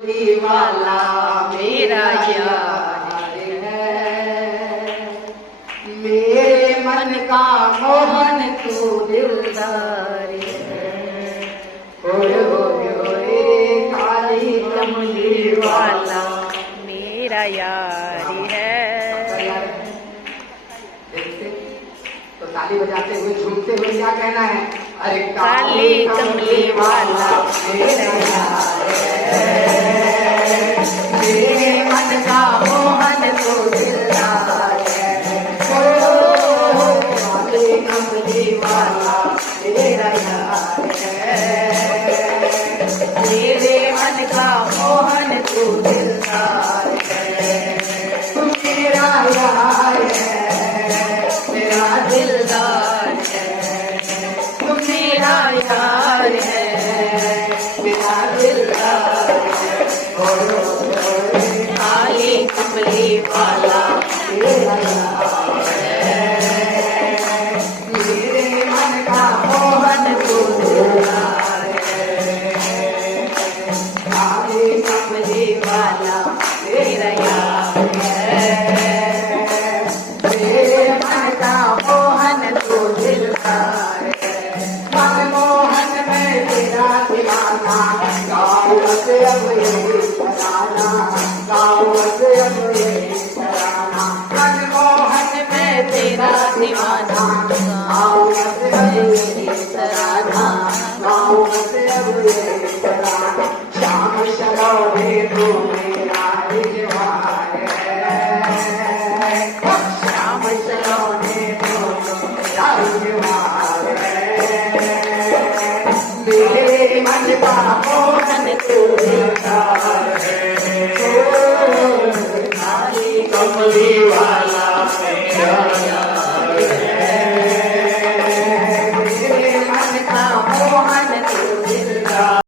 वाला मेरा यार है, मेरे मन का मोहन तू दिलदार है। ओए ओए ओए काली कमली वाला मेरा यार है। तो ताली बजाते हुए झूमते हुए क्या कहना है? अरे काली कमली वाला मेरा यार है, मेरे मन का मोहन तो दिलदार है। काली कमली वाला मेरा यार है, मेरे मन का मोहन तू दिलदार है। तू मेरा यार है, मेरा दिलदार है, तू मेरा यार है, मेरा दिलदार है। काली कमली वाला मेरा यार है, मेरे मन का मोहन तू दिलदार है। काली कमली वाला मेरा यार है, मेरे मन का मोहन तू दिलदार है। मनमोहन में तेरा दीवाना, गाँव से अब यही तराना, गाँव से अब यही तराना। मनमोहन में तेरा दीवाना, गाँव से अब यही तराना, गाँव से अब यही तराना। श्याम सरोदे तू मेरा रिजवार है, श्याम सरोदे तू मेरा रिजवार है। मेरे मन का मोहन तू दिलदार है, काली कमली वाला